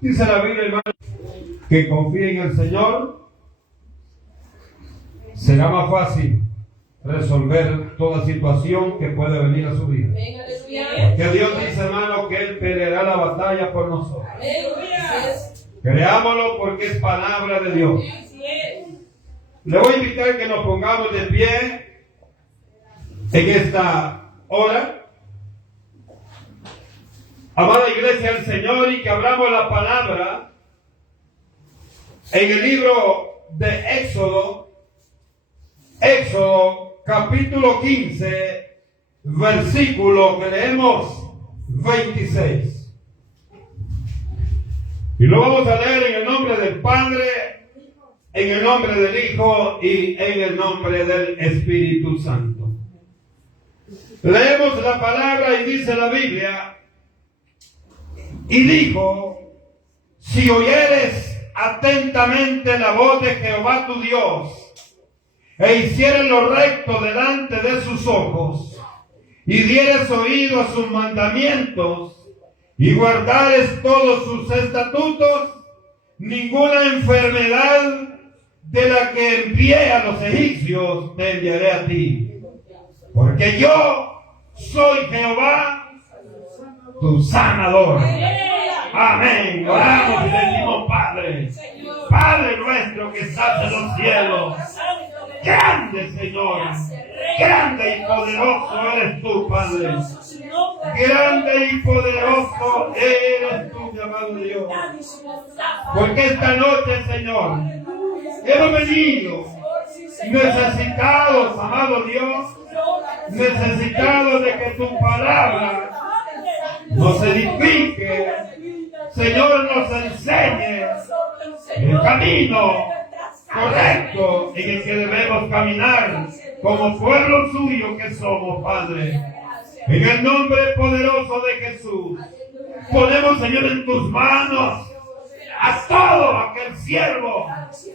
Dice la Biblia, hermano, que confíe en el Señor, será más fácil resolver toda situación que puede venir a su vida. Que Dios dice, hermano, que Él peleará la batalla por nosotros. Creámoslo porque es palabra de Dios. Le voy a invitar que nos pongamos de pie en esta hora. Amada iglesia del Señor, y que abramos la palabra en el libro de Éxodo capítulo 15, versículo que leemos 26. Y lo vamos a leer en el nombre del Padre, en el nombre del Hijo y en el nombre del Espíritu Santo. Leemos la palabra y dice la Biblia: y dijo, si oyeres atentamente la voz de Jehová tu Dios, e hicieres lo recto delante de sus ojos, y dieres oído a sus mandamientos, y guardares todos sus estatutos, ninguna enfermedad de la que envié a los egipcios te enviaré a ti. Porque yo soy Jehová, tu sanador. Amén. Oramos y bendimos, Padre. Padre nuestro que estás en los cielos. Grande, Señor. Grande y poderoso eres tú, Padre. Grande y poderoso eres tú, mi amado Dios. Porque esta noche, Señor, hemos venido necesitados, amado Dios, necesitados de que tu palabra nos edifique, Señor, nos enseñe el camino correcto en el que debemos caminar como pueblo suyo que somos, Padre. En el nombre poderoso de Jesús, ponemos, Señor, en tus manos a todo aquel siervo,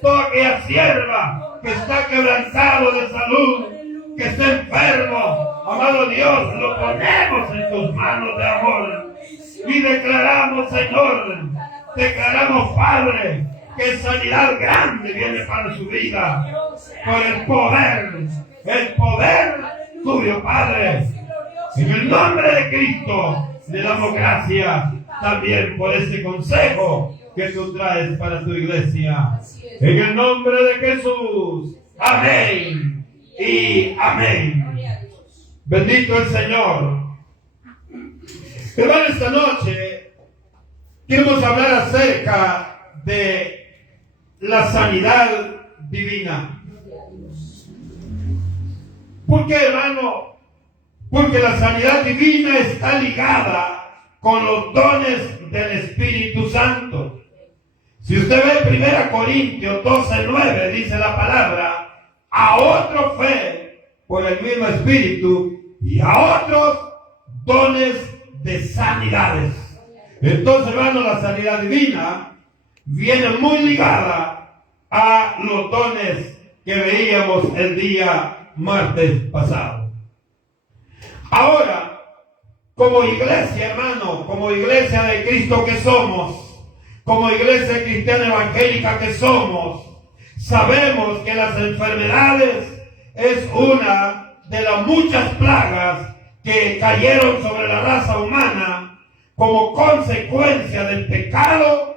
toda aquella sierva que está quebrantado de salud, que está enfermo. Amado Dios, lo ponemos en tus manos de amor y declaramos, Señor, declaramos, Padre, que sanidad grande viene para su vida por el poder tuyo, Padre. En el nombre de Cristo le damos gracias también por este consejo que tú traes para tu iglesia. En el nombre de Jesús. Amén y amén. Bendito el Señor. Hermano, esta noche queremos hablar acerca de la sanidad divina. ¿Por qué, hermano? Porque la sanidad divina está ligada con los dones del Espíritu Santo. Si usted ve 1 Corintios 12:9, dice la palabra: a otro fe por el mismo Espíritu, y a otros dones de sanidades. Entonces, hermano, la sanidad divina viene muy ligada a los dones que veíamos el día martes pasado. Ahora, como iglesia, hermano, como iglesia de Cristo que somos, como iglesia cristiana evangélica que somos, sabemos que las enfermedades es una de las muchas plagas que cayeron sobre la raza humana como consecuencia del pecado,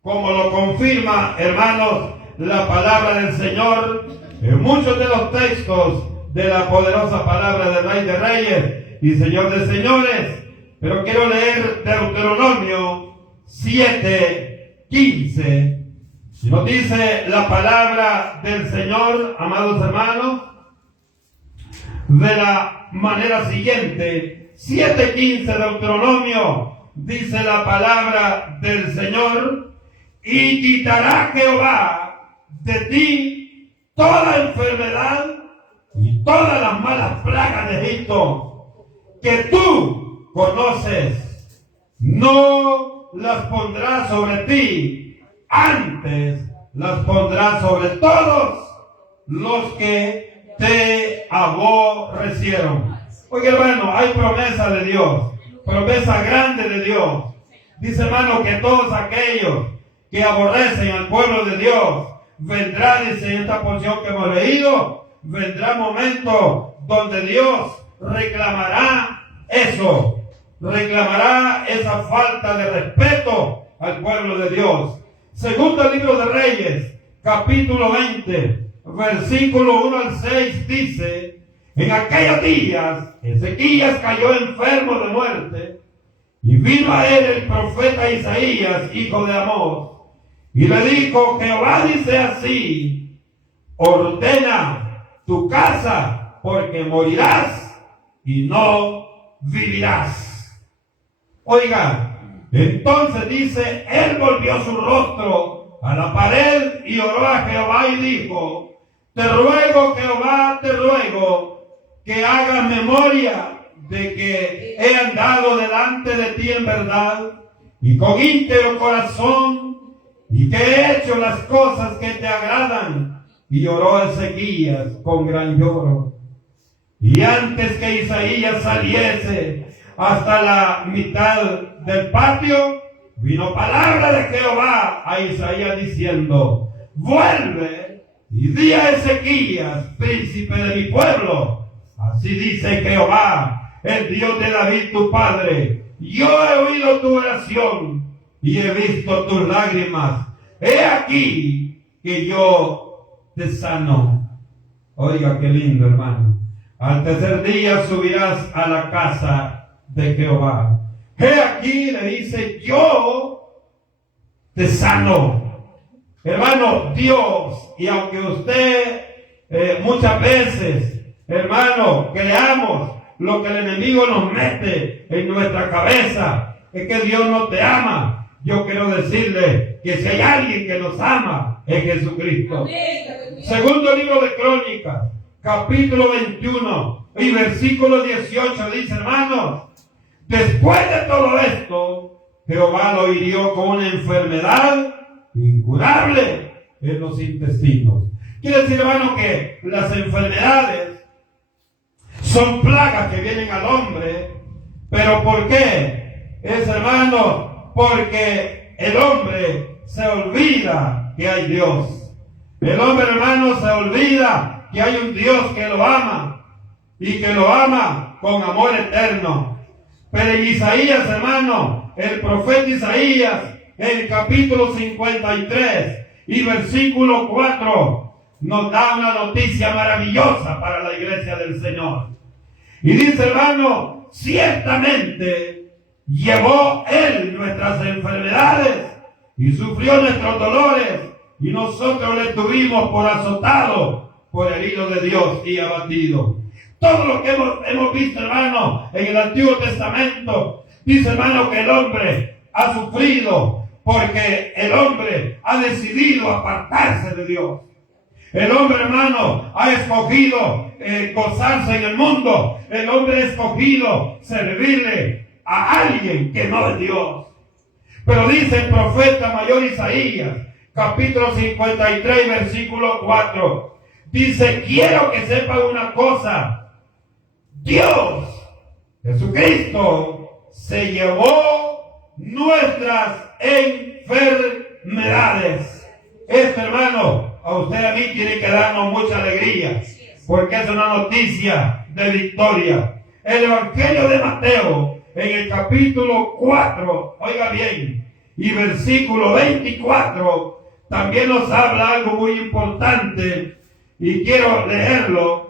como lo confirma, hermanos, la palabra del Señor en muchos de los textos de la poderosa palabra del Rey de Reyes y Señor de Señores. Pero quiero leer Deuteronomio 7:15. Nos dice la palabra del Señor, amados hermanos, de la manera siguiente. 7:15 Deuteronomio, dice la palabra del Señor: y quitará Jehová de ti toda enfermedad y todas las malas plagas de Egipto que tú conoces, no las pondrás sobre ti, antes las pondrás sobre todos los que te aborrecieron. Oye, hermano, hay promesa de Dios, promesa grande de Dios, Dice, hermano, que todos aquellos que aborrecen al pueblo de Dios, vendrá, dice en esta porción que hemos leído, vendrá momento donde Dios reclamará eso, reclamará esa falta de respeto al pueblo de Dios. Segundo libro de Reyes, capítulo 20, versículo 1 al 6 dice, en aquellos días Ezequías cayó enfermo de muerte, y vino a él el profeta Isaías, hijo de Amós, y le dijo, Jehová dice así, ordena tu casa, porque morirás y no vivirás. Oiga, entonces dice, él volvió su rostro a la pared y oró a Jehová y dijo, te ruego, Jehová, te ruego, que hagas memoria de que he andado delante de ti en verdad y con íntegro corazón, y que he hecho las cosas que te agradan. Y oró Ezequías con gran lloro. Y antes que Isaías saliese hasta la mitad del patio, vino palabra de Jehová a Isaías diciendo, vuelve y di a Ezequías, príncipe de mi pueblo, así dice Jehová, el Dios de David tu padre, yo he oído tu oración y he visto tus lágrimas. He aquí que yo te sano. Oiga, qué lindo, hermano. Al tercer día subirás a la casa de Jehová. He aquí, le dice, yo te sano. Hermano, Dios, y aunque usted muchas veces, hermano, creamos lo que el enemigo nos mete en nuestra cabeza, es que Dios no te ama. Yo quiero decirle que si hay alguien que nos ama, es Jesucristo. Segundo libro de Crónicas, capítulo 21 y versículo 18 dice, hermanos, después de todo esto, Jehová lo hirió con una enfermedad incurable en los intestinos. Quiere decir, hermano, que las enfermedades son plagas que vienen al hombre. ¿Pero por qué? Es, hermano, porque el hombre se olvida que hay Dios. El hombre, hermano, se olvida que hay un Dios que lo ama y que lo ama con amor eterno. Pero en Isaías, hermano, el profeta Isaías, en el capítulo 53 y versículo 4, nos da una noticia maravillosa para la iglesia del Señor. Y dice, hermano, ciertamente llevó él nuestras enfermedades y sufrió nuestros dolores, y nosotros le tuvimos por azotado, por herido de Dios y abatido. Todo lo que hemos visto, hermano, en el Antiguo Testamento, dice, hermano, que el hombre ha sufrido porque el hombre ha decidido apartarse de Dios. El hombre, hermano, ha escogido gozarse en el mundo. El hombre ha escogido servirle a alguien que no es Dios. Pero dice el profeta mayor Isaías, capítulo 53, versículo 4, dice, quiero que sepan una cosa, Dios, Jesucristo, se llevó nuestras enfermedades. Esto, hermano, a usted y a mí tiene que darnos mucha alegría, porque es una noticia de victoria. El Evangelio de Mateo, en el capítulo 4, oiga bien, y versículo 24, también nos habla algo muy importante, y quiero leerlo.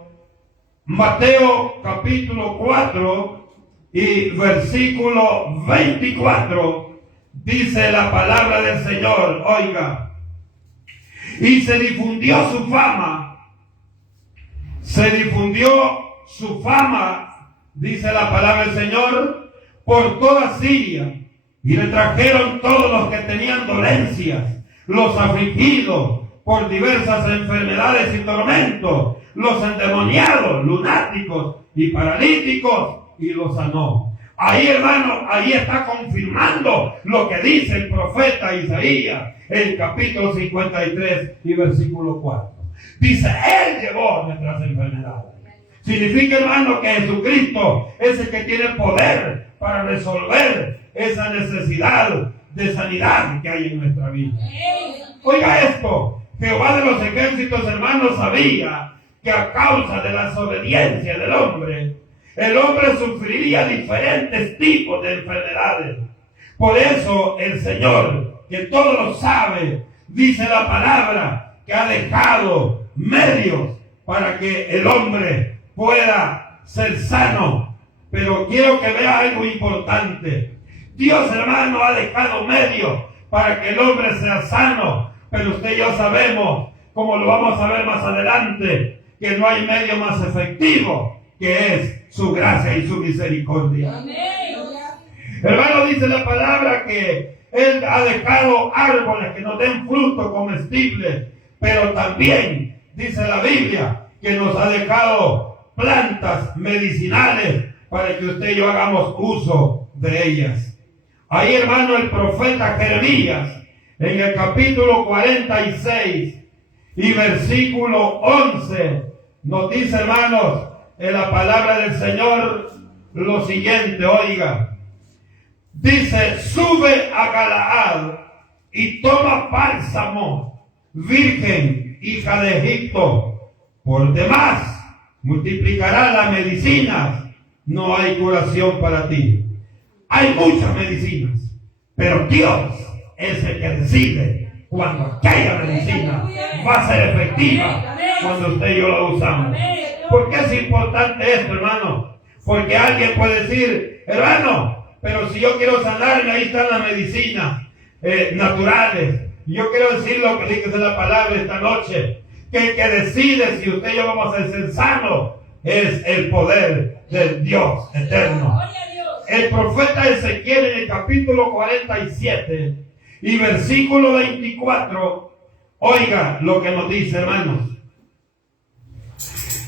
Mateo capítulo 4 y versículo 24, dice la palabra del Señor, oiga, y se difundió su fama, dice la palabra del Señor, por toda Siria, y le trajeron todos los que tenían dolencias, los afligidos por diversas enfermedades y tormentos, los endemoniados, lunáticos y paralíticos, y los sanó. Ahí, hermano, ahí está confirmando lo que dice el profeta Isaías, en el capítulo 53 y versículo 4. Dice, Él llevó nuestras enfermedades. Significa, hermano, que Jesucristo es el que tiene poder para resolver esa necesidad de sanidad que hay en nuestra vida. Oiga esto, Jehová de los ejércitos, hermanos, sabía que a causa de la desobediencia del hombre, el hombre sufriría diferentes tipos de enfermedades. Por eso el Señor, que todo lo sabe, dice la palabra que ha dejado medios para que el hombre pueda ser sano. Pero quiero que vea algo importante. Dios, hermano, ha dejado medios para que el hombre sea sano. Pero usted y yo sabemos, como lo vamos a ver más adelante, que no hay medio más efectivo que es su gracia y su misericordia. Amén. Hermano, dice la palabra que Él ha dejado árboles que nos den fruto comestible, pero también dice la Biblia que nos ha dejado plantas medicinales para que usted y yo hagamos uso de ellas. Ahí, hermano, el profeta Jeremías, en el capítulo 46 y versículo 11, nos dice, hermanos, en la palabra del Señor lo siguiente, oiga. Dice, sube a Galaad y toma bálsamo, virgen, hija de Egipto. Por demás, multiplicará las medicinas. No hay curación para ti. Hay muchas medicinas, pero Dios es el que decide cuando aquella medicina va a ser efectiva cuando usted y yo la usamos. ¿Por qué es importante esto, hermano? Porque alguien puede decir, hermano, pero si yo quiero sanarme, ahí están las medicinas naturales. Yo quiero decir lo que dice la palabra esta noche, que el que decide si usted y yo vamos a ser sanos es el poder del Dios eterno. El profeta Ezequiel en el capítulo 47 y versículo 24, oiga lo que nos dice, hermanos.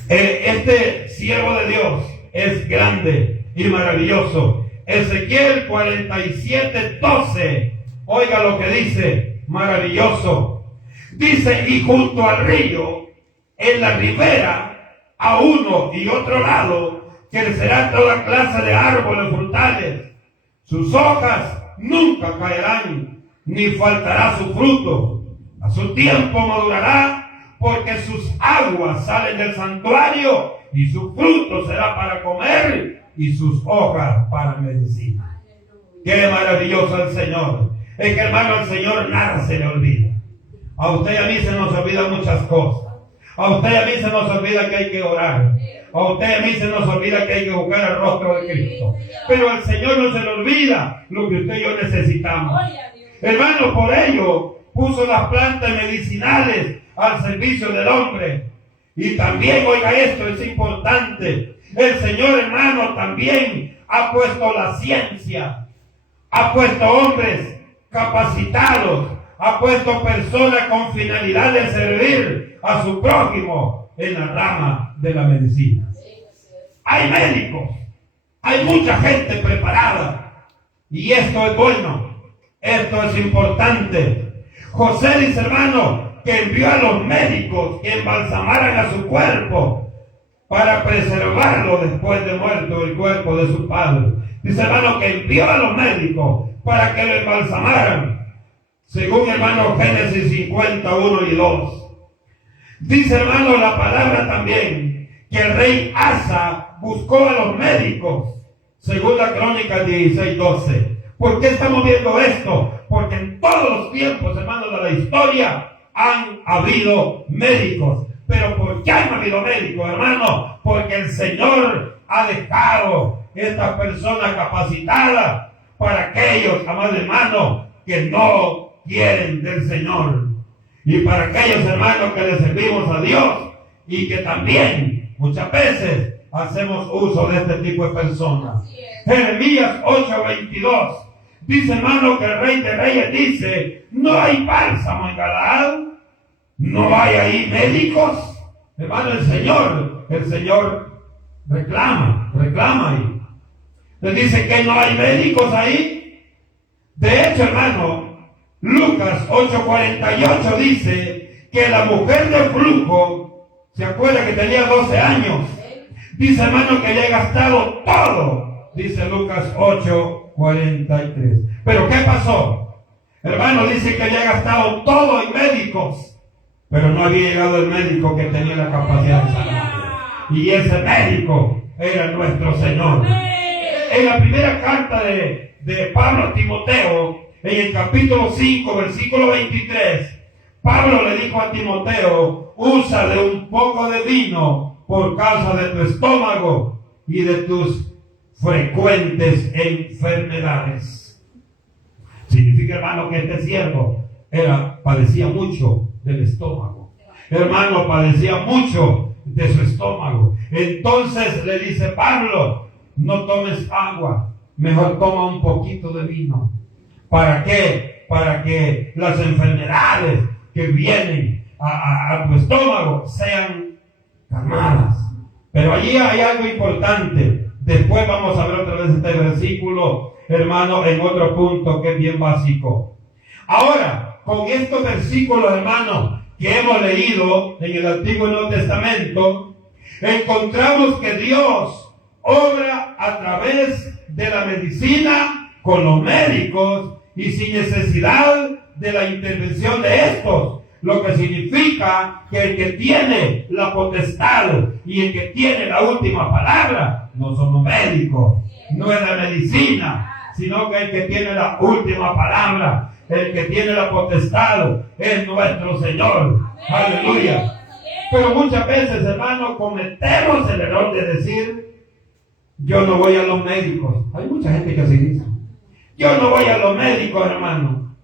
Este siervo de Dios es grande y maravilloso. Ezequiel 47, 12. Oiga lo que dice, maravilloso. Dice, y junto al río, en la ribera, a uno y otro lado, crecerá toda clase de árboles frutales. Sus hojas nunca caerán, ni faltará su fruto. A su tiempo madurará, porque sus aguas salen del santuario, y su fruto será para comer, y sus hojas para medicina. Qué maravilloso el Señor. Es que, hermano, al Señor nada se le olvida. A usted y a mí se nos olvidan muchas cosas. A usted y a mí se nos olvida que hay que orar. A usted y a mí se nos olvida que hay que buscar el rostro de Cristo. Pero al Señor no se le olvida lo que usted y yo necesitamos. Hermano, por ello puso las plantas medicinales al servicio del hombre. Y también, oiga esto, es importante. El Señor, hermano, también ha puesto la ciencia, ha puesto hombres capacitados, ha puesto personas con finalidad de servir a su prójimo en la rama de la medicina. Hay médicos, hay mucha gente preparada, y esto es bueno, esto es importante. José dice, hermano, que envió a los médicos que embalsamaran a su cuerpo para preservarlo después de muerto el cuerpo de su padre. Dice, hermano, que envió a los médicos para que lo embalsamaran, según, hermano, Génesis 51 y 2. Dice, hermano, la palabra también que el rey Asa buscó a los médicos, según la Crónica 16:12. ¿Por qué estamos viendo esto? Porque en todos los tiempos, hermano, de la historia han habido médicos. Pero ¿por qué han habido médicos, hermano? Porque el Señor ha dejado estas personas capacitadas para aquellos, amados hermanos, que no quieren del Señor. Y para aquellos, hermanos, que le servimos a Dios y que también muchas veces hacemos uso de este tipo de personas. Jeremías 8:22 dice, hermano, que el Rey de Reyes dice, no hay bálsamo en Galaad. ¿No hay ahí médicos? Hermano, el Señor reclama ahí. Le dice que no hay médicos ahí. De hecho, hermano, Lucas 8:48 dice que la mujer de flujo, ¿se acuerda que tenía 12 años? Dice, hermano, que le ha gastado todo. Dice Lucas 8, 43. Pero ¿qué pasó? Hermano, dice que había gastado todo en médicos, pero no había llegado el médico que tenía la capacidad de sanar. Y ese médico era nuestro Señor. En la primera carta de Pablo a Timoteo, en el capítulo 5, versículo 23, Pablo le dijo a Timoteo: usa de un poco de vino por causa de tu estómago y de tus frecuentes enfermedades. Significa, hermano, que este siervo padecía mucho del estómago. Hermano, padecía mucho de su estómago. Entonces le dice Pablo: no tomes agua, mejor toma un poquito de vino. ¿Para qué? Para que las enfermedades que vienen a tu estómago sean calmadas. Pero allí hay algo importante. Después vamos a ver otra vez este versículo, hermano, en otro punto que es bien básico. Ahora, con estos versículos, hermano, que hemos leído en el Antiguo y Nuevo Testamento, encontramos que Dios obra a través de la medicina con los médicos y sin necesidad de la intervención de estos, lo que significa que el que tiene la potestad y el que tiene la última palabra no somos médicos, no es la medicina, sino que el que tiene la última palabra, el que tiene la potestad es nuestro Señor. Aleluya. Pero muchas veces, hermano, cometemos el error de decir: yo no voy a los médicos. Hay mucha gente que así dice: yo no voy a los médicos, hermano.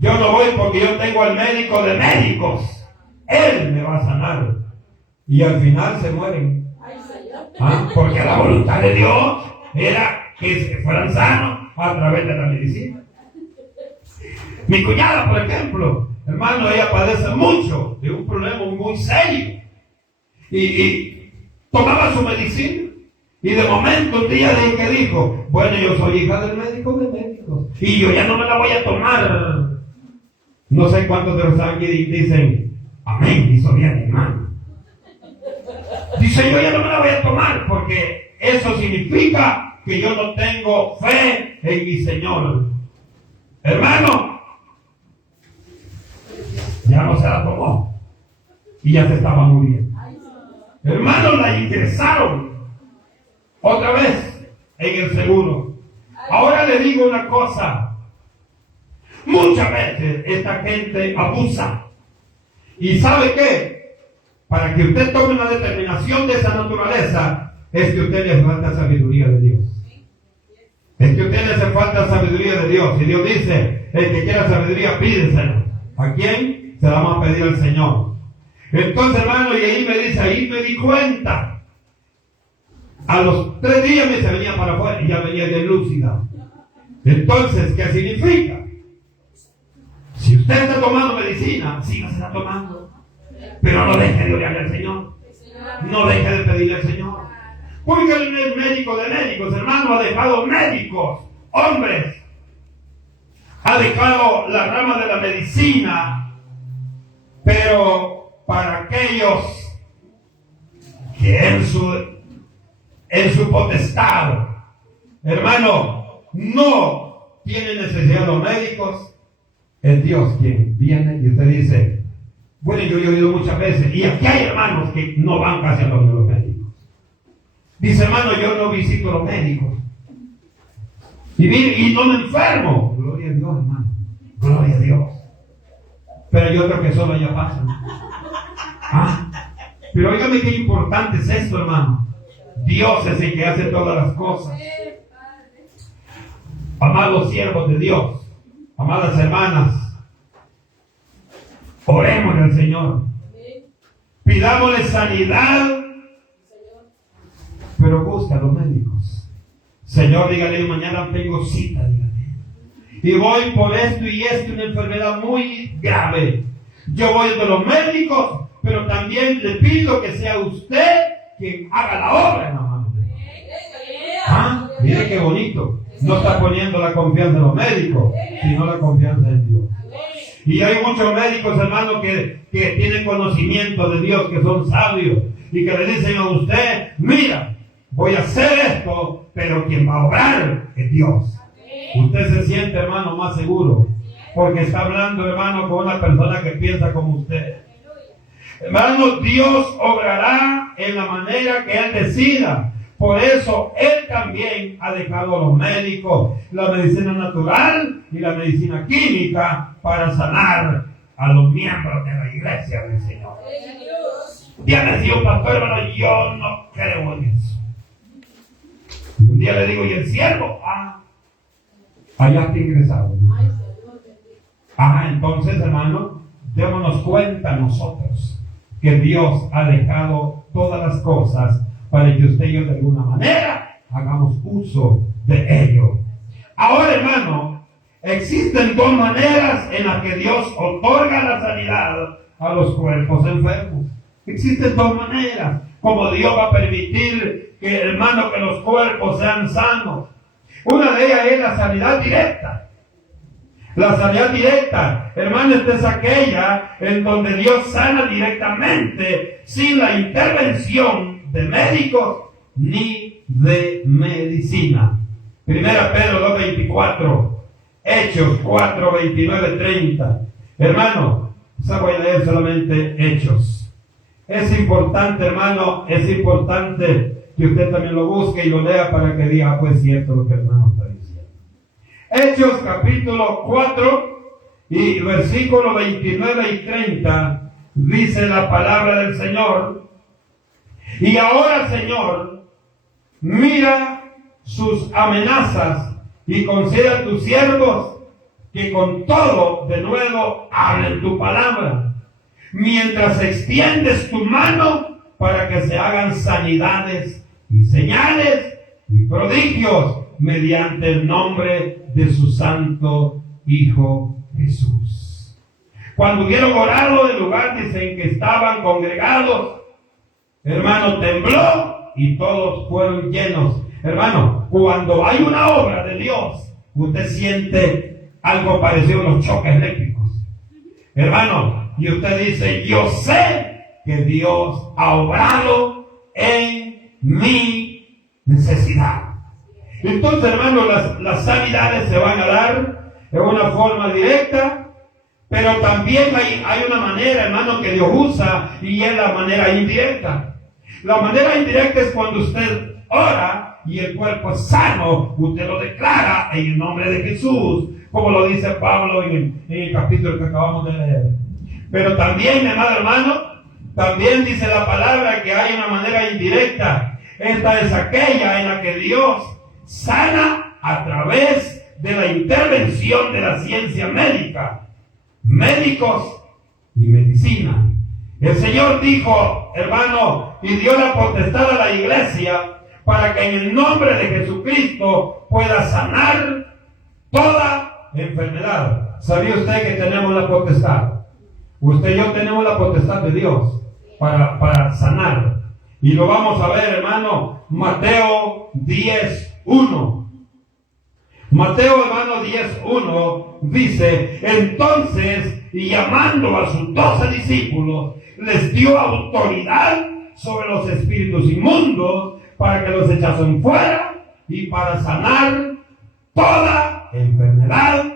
Yo no voy porque yo tengo al médico de médicos. Él me va a sanar. Y al final se mueren. Porque la voluntad de Dios era que fueran sanos a través de la medicina. Mi cuñada, por ejemplo, hermano, ella padece mucho de un problema muy serio. Y tomaba su medicina. Y de momento un día que dijo: bueno, yo soy hija del médico de médicos y yo ya no me la voy a tomar. No sé cuántos de los aquí dicen: amén, hizo bien, hermano. Dice: yo ya no me la voy a tomar porque eso significa que yo no tengo fe en mi Señor. Hermano, ya no se la tomó y ya se estaba muriendo. Hermano, la ingresaron otra vez en el seguro. Ahora le digo una cosa: muchas veces esta gente abusa. ¿Y sabe qué? Para que usted tome una determinación de esa naturaleza, es que a usted le falta sabiduría de Dios. Es que a usted le hace falta sabiduría de Dios. Y Dios dice: el que quiera sabiduría, pídesela. ¿A quién? Se la vamos a pedir al Señor. Entonces, hermano, y ahí me dice: ahí me di cuenta. A los 3 días me se venía para afuera y ya venía bien lúcida. Entonces, ¿qué significa? Si usted está tomando medicina, sígasela tomando. Pero no deje de orarle al Señor. No deje de pedirle al Señor. Porque el médico de médicos, hermano, ha dejado médicos, hombres. Ha dejado la rama de la medicina. Pero para aquellos que en su potestad, hermano, no tienen necesidad de los médicos, es Dios quien viene y usted dice: bueno, yo he oído muchas veces, y aquí hay hermanos que no van casi a los médicos. Dice: hermano, yo no visito a los médicos y no me enfermo. Gloria a Dios, hermano, gloria a Dios. Pero hay otros que solo ya pasan. Pero óigame qué importante es esto, hermano. Dios es el que hace todas las cosas. Amados siervos de Dios, amadas hermanas, oremos al Señor. Pidámosle sanidad, pero busca a los médicos. Señor, dígale: mañana tengo cita, dígale. Y voy por esto y esto, una enfermedad muy grave. Yo voy de los médicos, pero también le pido que sea usted quien haga la obra en la mano de Dios. Mire qué bonito. No está poniendo la confianza en los médicos, sino la confianza en Dios. Y hay muchos médicos, hermanos, que tienen conocimiento de Dios, que son sabios, y que le dicen a usted: mira, voy a hacer esto, pero quien va a obrar es Dios. Usted se siente, hermano, más seguro, porque está hablando, hermano, con una persona que piensa como usted. Hermano, Dios obrará en la manera que Él decida. Por eso Él también ha dejado a los médicos, la medicina natural y la medicina química para sanar a los miembros de la iglesia del Señor. Ya me decía un pastor, hermano, yo no creo en eso. Y un día le digo, ¿y el siervo? Allá está ingresado, ¿no? Entonces, hermano, démonos cuenta nosotros que Dios ha dejado todas las cosas para que usted y yo de alguna manera hagamos uso de ello. Ahora, hermano, existen dos maneras en las que Dios otorga la sanidad a los cuerpos enfermos. Existen dos maneras como Dios va a permitir que, hermano, que los cuerpos sean sanos. Una de ellas es la sanidad directa. La sanidad directa, hermano, esta es aquella en donde Dios sana directamente sin la intervención de médicos ni de medicina. Primera Pedro 2:24, Hechos 4:29-30. Hermano, se voy a leer solamente Hechos. Es importante, hermano, es importante que usted también lo busque y lo lea para que diga, pues cierto lo que el hermano está diciendo. Hechos capítulo 4 y versículos 29 y 30 dice la palabra del Señor. Y ahora, Señor, mira sus amenazas y conceda a tus siervos que con todo de nuevo hablen tu palabra, mientras extiendes tu mano para que se hagan sanidades y señales y prodigios mediante el nombre de su santo Hijo Jesús. Cuando hubieron orado, el lugar dicen que estaban congregados, hermano, tembló y todos fueron llenos. Hermano, cuando hay una obra de Dios, usted siente algo parecido a los choques eléctricos. Hermano, y usted dice, yo sé que Dios ha obrado en mi necesidad. Entonces, hermano, las sanidades se van a dar en una forma directa, pero también hay una manera, hermano, que Dios usa, y es la manera indirecta. La manera indirecta es cuando usted ora y el cuerpo es sano, usted lo declara en el nombre de Jesús, como lo dice Pablo en el capítulo que acabamos de leer. Pero también, hermano, también dice la palabra que hay una manera indirecta. Esta es aquella en la que Dios sana a través de la intervención de la ciencia médica, médicos y medicina. El Señor dijo, hermano, y dio la potestad a la iglesia para que en el nombre de Jesucristo pueda sanar toda enfermedad. ¿Sabía usted que tenemos la potestad? Usted y yo tenemos la potestad de Dios para sanar. Y lo vamos a ver, hermano, Mateo 10:1. Mateo, hermano, 10:1 dice, entonces, y llamando a sus 12 discípulos, les dio autoridad sobre los espíritus inmundos para que los echasen fuera y para sanar toda enfermedad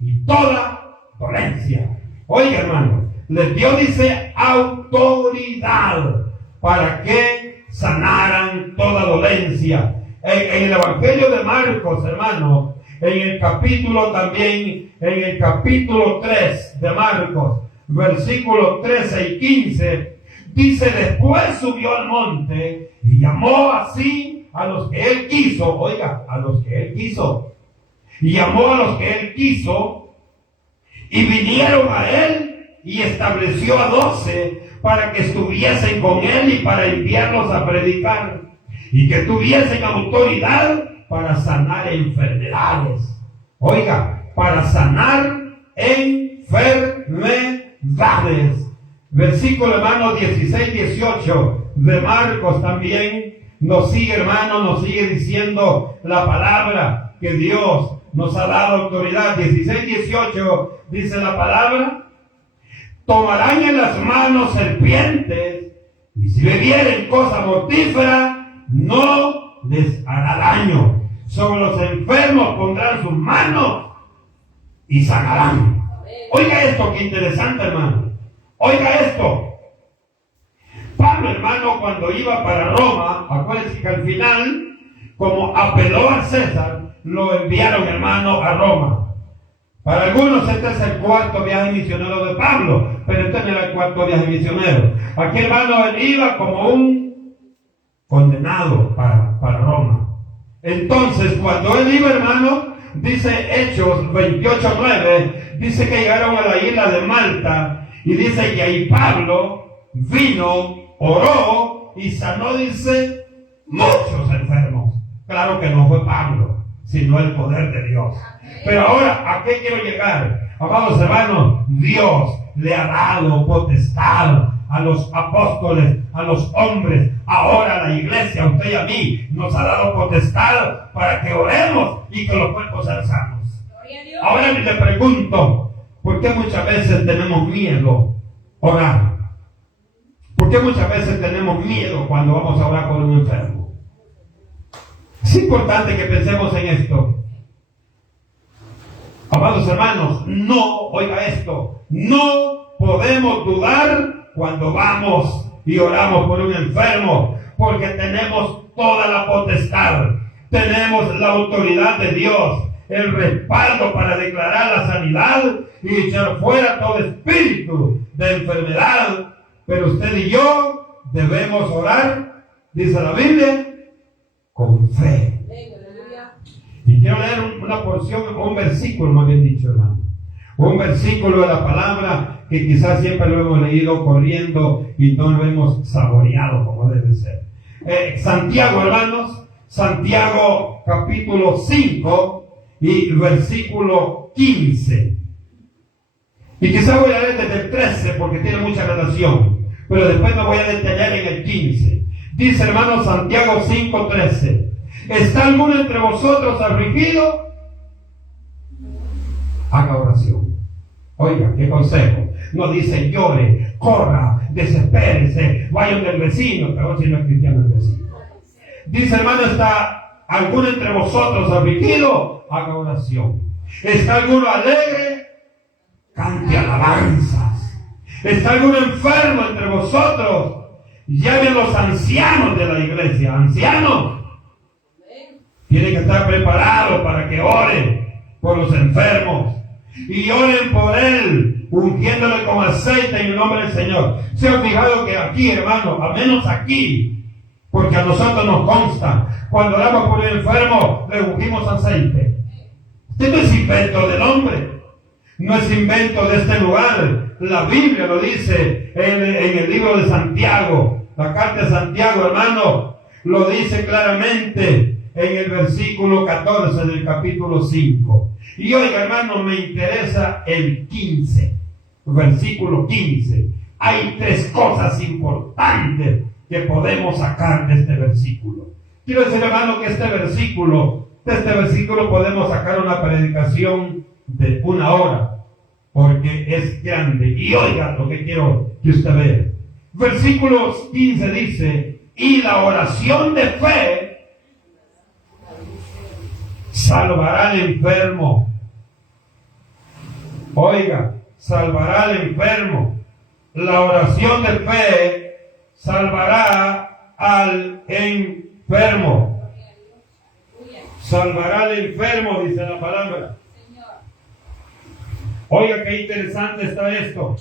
y toda dolencia. Oiga, hermano, les dio, dice, autoridad para que sanaran toda dolencia. En el Evangelio de Marcos, hermano, en el capítulo 3 de Marcos, versículos 13 y 15, dice, después subió al monte y llamó así a los que él quiso, oiga, a los que él quiso, y llamó a los que él quiso, y vinieron a él, y estableció a 12 para que estuviesen con él y para enviarlos a predicar, y que tuviesen autoridad para sanar enfermedades. Oiga, para sanar enfermedades. Versículo, hermano, 16-18 de Marcos también nos sigue, hermano, nos sigue diciendo la palabra que Dios nos ha dado autoridad. 16-18 dice la palabra, tomarán en las manos serpientes, y si bebieren cosa mortífera, no les hará daño. sobre los enfermos pondrán sus manos y sanarán. Oiga esto, qué interesante, hermano. Oiga esto. Pablo, hermano, cuando iba para Roma, acuérdense que al final, como apeló a César, lo enviaron, hermano, a Roma. Para algunos este es el cuarto viaje misionero de Pablo, pero este no era el cuarto viaje misionero. Aquí, hermano, él iba como un condenado para Roma. Entonces, cuando él iba, hermano, dice Hechos 28:9, dice que llegaron a la isla de Malta, y dice que ahí Pablo vino, oró y sanó, dice, muchos enfermos. Claro que no fue Pablo, sino el poder de Dios. Pero ahora, ¿a qué quiero llegar? Amados hermanos, Dios le ha dado potestad a los apóstoles, a los hombres, ahora a la iglesia, a usted y a mí, nos ha dado potestad para que oremos y que los cuerpos sean sanos. Ahora le pregunto, ¿por qué muchas veces tenemos miedo a orar? ¿Por qué muchas veces tenemos miedo cuando vamos a orar por un enfermo? Es importante que pensemos en esto. Amados hermanos, no, oiga esto, no podemos dudar cuando vamos y oramos por un enfermo, porque tenemos toda la potestad, tenemos la autoridad de Dios, el respaldo para declarar la sanidad y echar fuera todo espíritu de enfermedad. Pero usted y yo debemos orar, dice la Biblia, con fe. Y quiero leer una porción, un versículo, más bien dicho, hermano. Un versículo de la palabra que quizás siempre lo hemos leído corriendo y no lo hemos saboreado como debe ser. Santiago, hermanos, Santiago capítulo 5 y versículo 15. Y quizás voy a leer desde el 13 porque tiene mucha relación, pero después me voy a detener en el 15. Dice, hermano, Santiago 5:13. ¿Está alguno entre vosotros afligido? Haga oración. Oiga, qué consejo. No dice llore, corra, desespérese, vaya del vecino, pero si no es cristiano el vecino. Dice, hermano, ¿está alguno entre vosotros afligido? Haga oración. ¿Está alguno alegre? Cante alabanzas. ¿Está alguno enfermo entre vosotros? Llame a los ancianos de la iglesia. Ancianos, tienen que estar preparados para que oren por los enfermos y oren por él, ungiéndole con aceite en el nombre del Señor. ¿Se han fijado que aquí, hermano, al menos aquí, porque a nosotros nos consta, cuando oramos por el enfermo, le ungimos aceite? Este no es invento del hombre, no es invento de este lugar. La Biblia lo dice en el libro de Santiago, la carta de Santiago, hermano, lo dice claramente en el versículo 14 del capítulo 5. Y oiga, hermano, me interesa el 15, versículo 15. Hay tres cosas importantes que podemos sacar de este versículo. Quiero decir, hermano, que de este versículo podemos sacar una predicación de 1 hora, porque es grande. Y oiga lo que quiero que usted vea. Versículo 15 dice, y la oración de fe salvará al enfermo. Oiga, salvará al enfermo. La oración de fe salvará al enfermo. Salvará al enfermo, dice la palabra. Oiga, qué interesante está esto.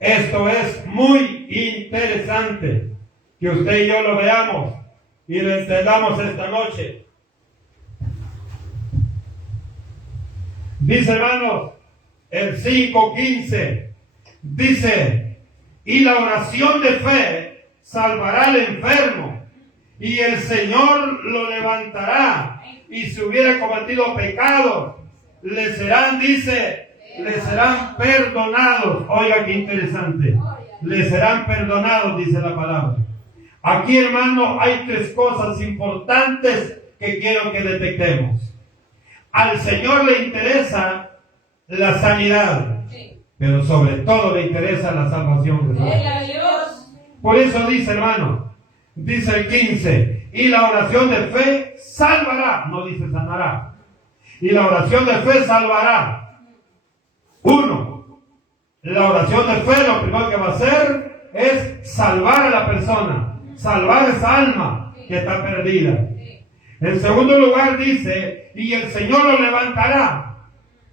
Esto es muy interesante que usted y yo lo veamos y lo entendamos esta noche. Dice, hermanos, el 5:15, dice, y la oración de fe salvará al enfermo, y el Señor lo levantará, y si hubiera cometido pecados, le serán, dice, le serán perdonados. Oiga, qué interesante. Le serán perdonados, dice la palabra. Aquí, hermano, hay tres cosas importantes que quiero que detectemos. Al Señor le interesa la sanidad, pero sobre todo le interesa la salvación de Dios. Por eso dice, hermano, dice el 15, y la oración de fe salvará, no dice sanará. Y la oración de fe salvará. Uno, la oración de fe lo primero que va a hacer es salvar a la persona, salvar esa alma que está perdida. En segundo lugar dice, y el Señor lo levantará.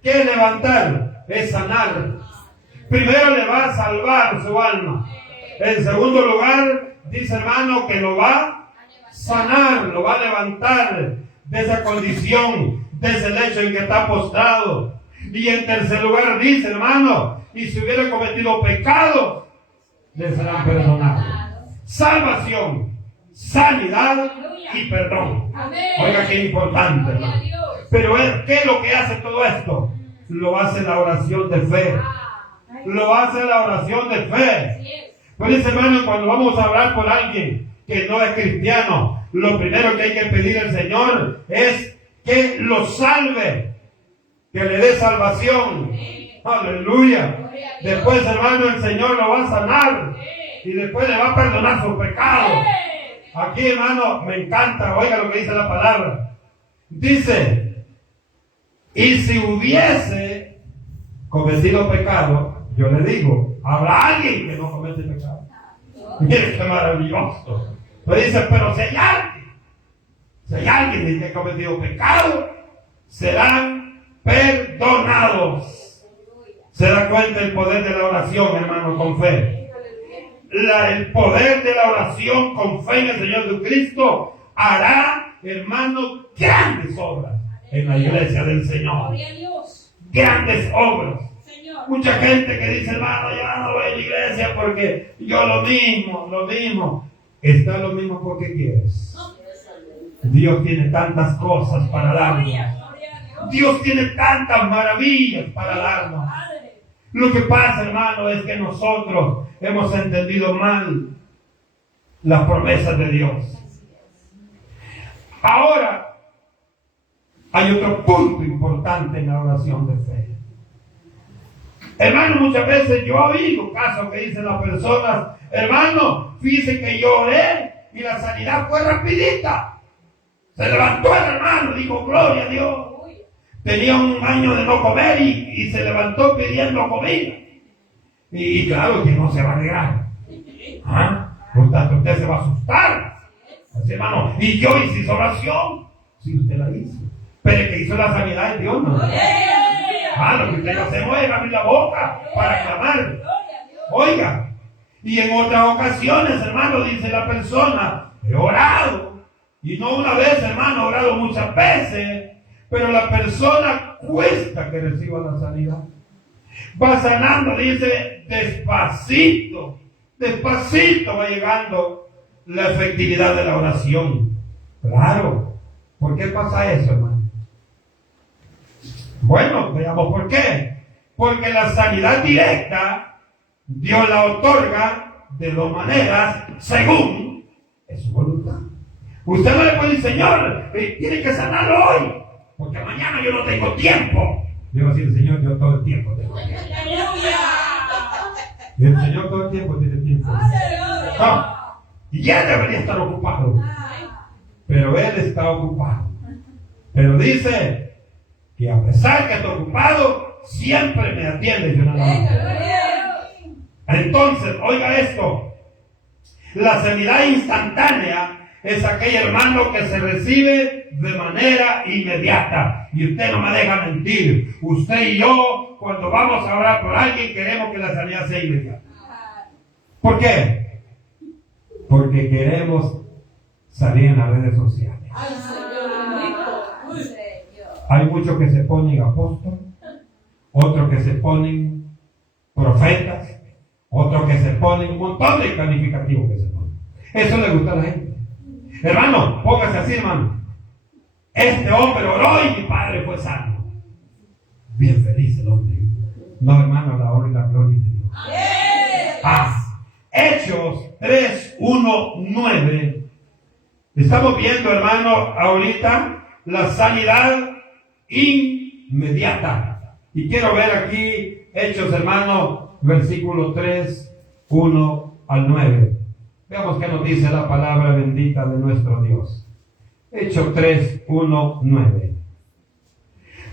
¿Qué es levantar? Es sanar. Primero le va a salvar su alma. En segundo lugar, dice hermano que lo va a sanar, lo va a levantar de esa condición, de ese lecho en que está postrado. Y en tercer lugar dice hermano, y si hubiera cometido pecado, le serán perdonados. Salvación, sanidad y perdón. Oiga qué importante, hermano. Pero ¿qué es lo que hace todo esto? Lo hace la oración de fe. Lo hace la oración de fe. Por eso, hermano, cuando vamos a orar por alguien que no es cristiano, lo primero que hay que pedir al Señor es que lo salve, que le dé salvación. Aleluya. Después, hermano, el Señor lo va a sanar y después le va a perdonar sus pecados. Aquí, hermano, me encanta, oiga lo que dice la palabra. Dice, y si hubiese cometido pecado, yo le digo, habrá alguien que no comete pecado. Mire qué maravilloso. Pero dice, pero si hay alguien que ha cometido pecado, serán perdonados. ¿Se da cuenta el poder de la oración, hermano, con fe? El poder de la oración con fe en el Señor Jesucristo hará, hermano, grandes obras en la iglesia del Señor. Grandes obras. Mucha gente que dice, hermano, yo no voy a la iglesia porque yo lo mismo. Está lo mismo porque quieres. Dios tiene tantas cosas para darnos. Dios tiene tantas maravillas para darnos. Lo que pasa, hermano, es que nosotros hemos entendido mal las promesas de Dios. Ahora, hay otro punto importante en la oración de fe. Hermano, muchas veces yo he oído casos que dicen las personas, hermano, fíjese que yo oré y la sanidad fue rapidita. Se levantó el hermano, dijo, gloria a Dios. Tenía un año de no comer y se levantó pidiendo comida. Y claro que no se va a negar. Por tanto, usted se va a asustar. Así, hermano, y yo hice oración. Sí, usted la hizo. Pero el que hizo la sanidad es Dios, ¿no? Lo que usted no hacemos es abrir la boca para clamar. Oiga, y en otras ocasiones, hermano, dice la persona, he orado. Y no una vez, hermano, he orado muchas veces. Pero la persona cuesta que reciba la sanidad. Va sanando, dice, despacito va llegando la efectividad de la oración. Claro. ¿Por qué pasa eso, hermano? Bueno, veamos por qué. Porque la sanidad directa, Dios la otorga de dos maneras, según es su voluntad. Usted no le puede decir, Señor, tiene que sanarlo hoy, porque mañana yo no tengo tiempo. Digo así, el Señor, yo todo el tiempo tengo tiempo. Y el Señor todo el tiempo tiene tiempo. No. Y Él debería estar ocupado. Pero Él está ocupado. Pero dice que a pesar que está ocupado, siempre me atiende. Yo nada más. Entonces, oiga esto. La sanidad instantánea es aquel hermano que se recibe de manera inmediata. Y usted no me deja mentir. Usted y yo, cuando vamos a orar por alguien, queremos que la sanidad sea inmediata. ¿Por qué? Porque queremos salir en las redes sociales. Hay muchos que se ponen apóstoles, otros que se ponen profetas, otros que se ponen un montón de calificativos que se ponen. Eso le gusta a la gente. Hermano, póngase así, hermano. Este hombre oró y mi padre fue sano. Bien feliz el hombre. No, hermano, la honra y la gloria de Dios. Hechos 3, 1, 9. Estamos viendo, hermano, ahorita la sanidad inmediata. Y quiero ver aquí Hechos, hermano, versículo 3, 1 al 9. Veamos qué nos dice la palabra bendita de nuestro Dios. Hechos 3, 1, 9.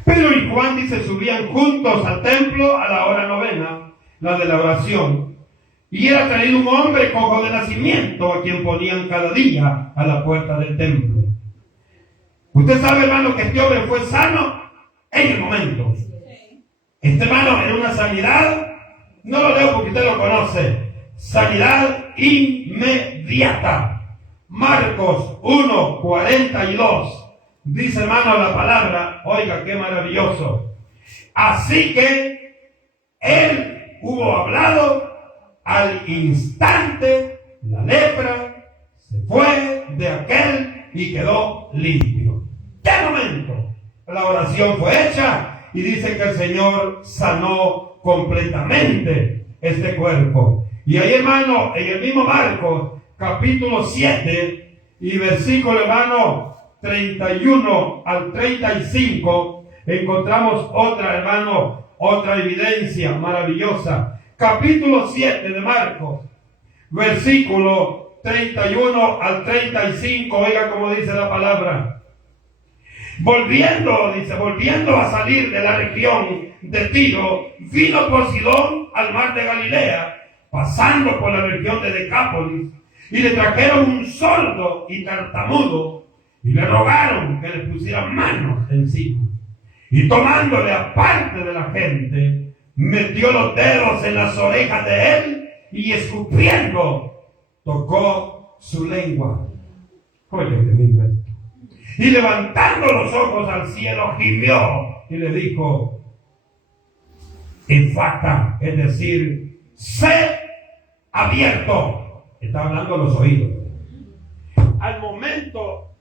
Pedro y Juan, dice, subían juntos al templo a la hora novena, la de la oración, y era traído un hombre cojo de nacimiento, a quien ponían cada día a la puerta del templo. Usted sabe, hermano, que este hombre fue sano en el momento. Este hermano en una sanidad, no lo leo porque usted lo conoce, sanidad inmediata. Marcos 1, 42. Dice, hermano, la palabra, oiga, qué maravilloso. Así que él hubo hablado, al instante la lepra se fue de aquel y quedó limpio. ¿Qué momento? La oración fue hecha y dice que el Señor sanó completamente este cuerpo. Y ahí, hermano, en el mismo Marcos, capítulo 7 y versículo, hermano, 31 al 35, encontramos otra, hermano, otra evidencia maravillosa. Capítulo 7 de Marcos, versículo 31 al 35, oiga como dice la palabra. Volviendo a salir de la región de Tiro, vino por Sidón al mar de Galilea, pasando por la región de Decápolis, y le trajeron un sordo y tartamudo, y le rogaron que le pusieran manos encima. Y tomándole aparte de la gente, metió los dedos en las orejas de él, y escupiendo, tocó su lengua. Oye, qué lindo esto. Y levantando los ojos al cielo, gimió y le dijo, enfata, es decir, sé abierto. Está hablando a los oídos. Al momento,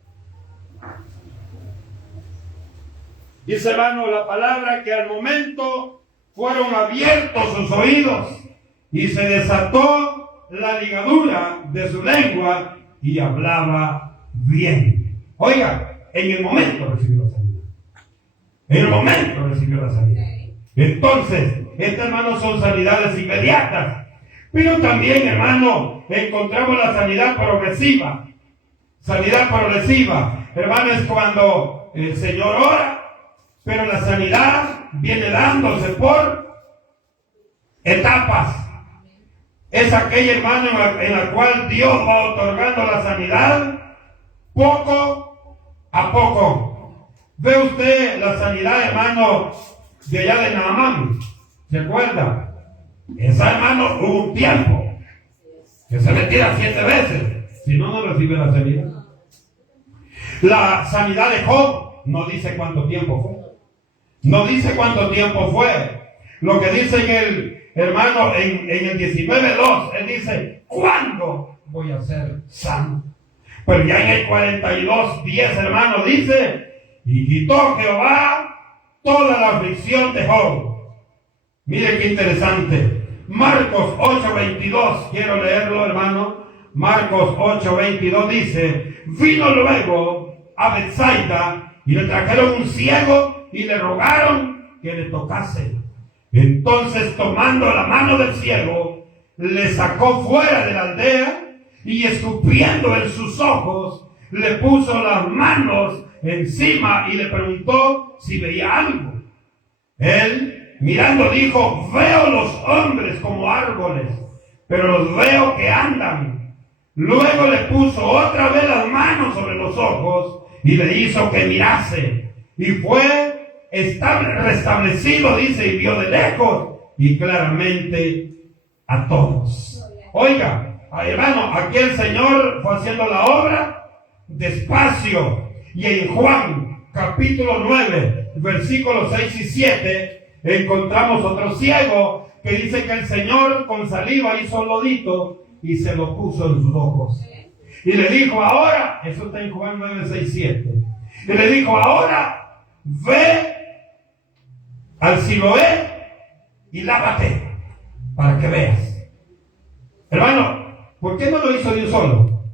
dice, hermano, la palabra que al momento fueron abiertos sus oídos y se desató la ligadura de su lengua y hablaba bien. Oiga, en el momento recibió la sanidad. En el momento recibió la sanidad. Entonces, estas, hermanos, son sanidades inmediatas. Pero también, hermano, encontramos la sanidad progresiva. Sanidad progresiva, hermano, es cuando el Señor ora, pero la sanidad viene dándose por etapas. Es aquella, hermano, en la cual Dios va otorgando la sanidad poco a poco. Ve usted la sanidad, hermano, de allá de Naamán. ¿Se acuerda? Esa, hermano, hubo un tiempo que se le tira 7 veces. Si no, no recibe la sanidad. La sanidad de Job no dice cuánto tiempo fue. No dice cuánto tiempo fue. Lo que dice en el, hermano, en el 19:2, él dice, ¿cuándo voy a ser sano? Pero ya en el 42:10, hermano, dice, y quitó Jehová toda la aflicción de Job. Mire qué interesante. Marcos 8:22, quiero leerlo, hermano. Marcos 8:22 dice, vino luego a Betsaida y le trajeron un ciego y le rogaron que le tocase. Entonces, tomando la mano del ciego, le sacó fuera de la aldea y escupiendo en sus ojos, le puso las manos encima y le preguntó si veía algo. Él, mirando, dijo, veo los hombres como árboles, pero los veo que andan. Luego le puso otra vez las manos sobre los ojos y le hizo que mirase. Y fue restablecido, dice, y vio de lejos y claramente a todos. Oiga, hermano, aquí el Señor fue haciendo la obra despacio. Y en Juan, capítulo 9, versículos 6 y 7, encontramos otro ciego que dice que el Señor con saliva hizo lodito y se lo puso en sus ojos. Y le dijo, ahora, eso está en Juan 9, 6, 7. Y le dijo, ahora, ve al Siloé y lávate para que veas. Hermano, ¿por qué no lo hizo de un solo?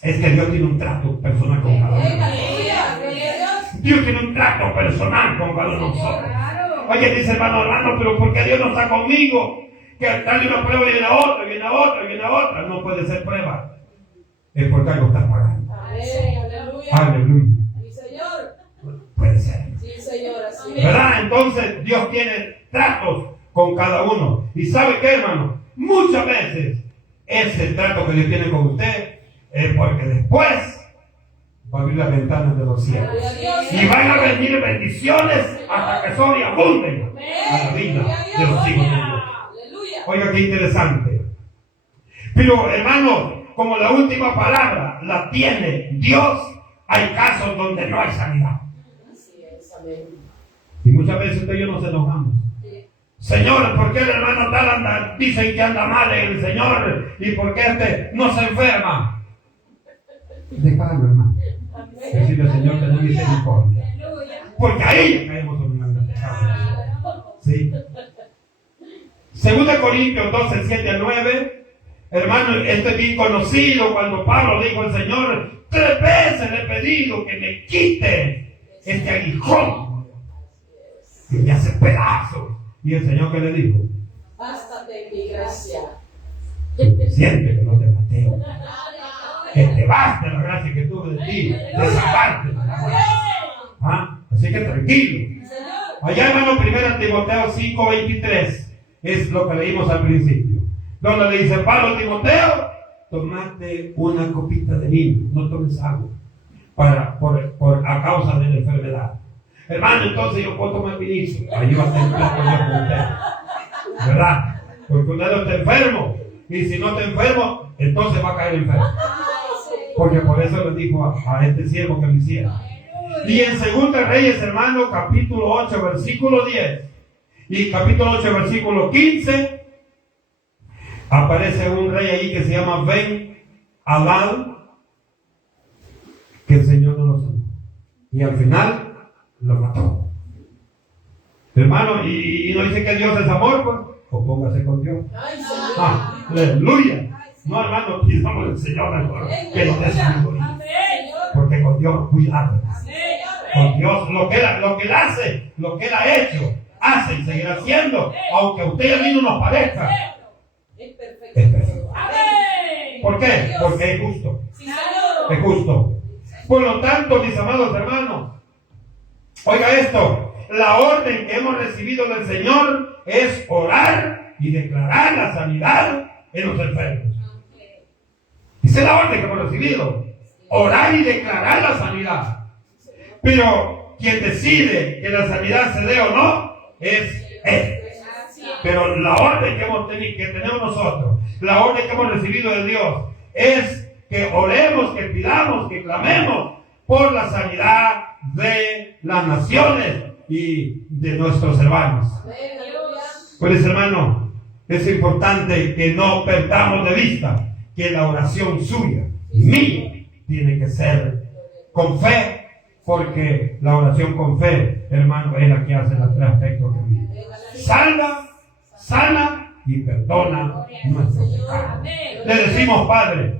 Es que Dios tiene un trato personal con cada uno. Dios tiene un trato personal con cada uno de nosotros. Oye, dice hermano, pero ¿por qué Dios no está conmigo? que darle una prueba y viene a otra, viene a otra, viene a otra. No puede ser prueba. Es porque algo está pagando. Aleluya. Aleluya. Sí, Señor. Puede ser. Sí, Señor. Así es. ¿Verdad? Entonces Dios tiene tratos con cada uno. ¿Y sabe qué, hermano? Muchas veces ese trato que Dios tiene con usted es porque después va a abrir las ventanas de los cielos. Y van a venir bendiciones hasta que sobreabunden a la vida de los hijos de Dios. Oiga, qué interesante. Pero, hermano, como la última palabra la tiene Dios, hay casos donde no hay sanidad. Y muchas veces usted y yo nos enojamos. Señor, ¿por qué el hermano tal dicen que anda mal en el Señor? ¿Y por qué este no se enferma? Déjalo, hermano. Decirle, Señor, ten misericordia. Porque ahí caemos en un pecado. ¿Sí? 2 Corintios 12, 7 al 9. Hermano, esto es bien conocido cuando Pablo dijo al Señor: 3 veces le he pedido que me quite este aguijón que me hace pedazos. Y el Señor, ¿qué le dijo? Bástate mi gracia. Suficiente que no te mateo. Que te baste la gracia que tuve de ti, de sacarte. ¿Ah? Así que tranquilo. Allá, hermano, 1 Timoteo 5, 23 es lo que leímos al principio, donde le dice Pablo a Timoteo: tomate una copita de vino, no tomes agua a causa de la enfermedad. Hermano, entonces yo puedo tomar vinito, ahí va a tener plato con usted, ¿verdad? Porque usted no está enfermo, y si no está enfermo, entonces va a caer enfermo. Porque por eso le dijo a este siervo que lo hiciera. Y en 2 Reyes, hermano, capítulo 8, versículo 10 y capítulo 8, versículo 15, aparece un rey ahí que se llama Ben-Hadad, que el Señor no lo sanó. Y al final lo mató. Hermano, y no dice que Dios es amor, pues, o póngase con Dios. Aleluya. No, hermano, pidamos al Señor mejor que nos dé sabiduría. Porque con Dios, cuidado. Con Dios, lo que Él hace, lo que Él ha hecho, hace y seguirá haciendo, aunque a usted y a mí no nos parezca. Es perfecto. ¿Por qué? Porque es justo. Es justo. Por lo tanto, mis amados hermanos, oiga esto: la orden que hemos recibido del Señor es orar y declarar la sanidad en los enfermos. Esa es la orden que hemos recibido: orar y declarar la sanidad. Pero quien decide que la sanidad se dé o no es Él. Pero la orden que tenemos nosotros, la orden que hemos recibido de Dios, es que oremos, que pidamos, que clamemos por la sanidad de las naciones y de nuestros hermanos. Pues, hermano, es importante que no perdamos de vista que la oración suya y mía tiene que ser con fe, porque la oración con fe, hermano, es la que hace los 3 aspectos que viene. Salva, sana y perdona nuestros pecados. Le decimos, Padre,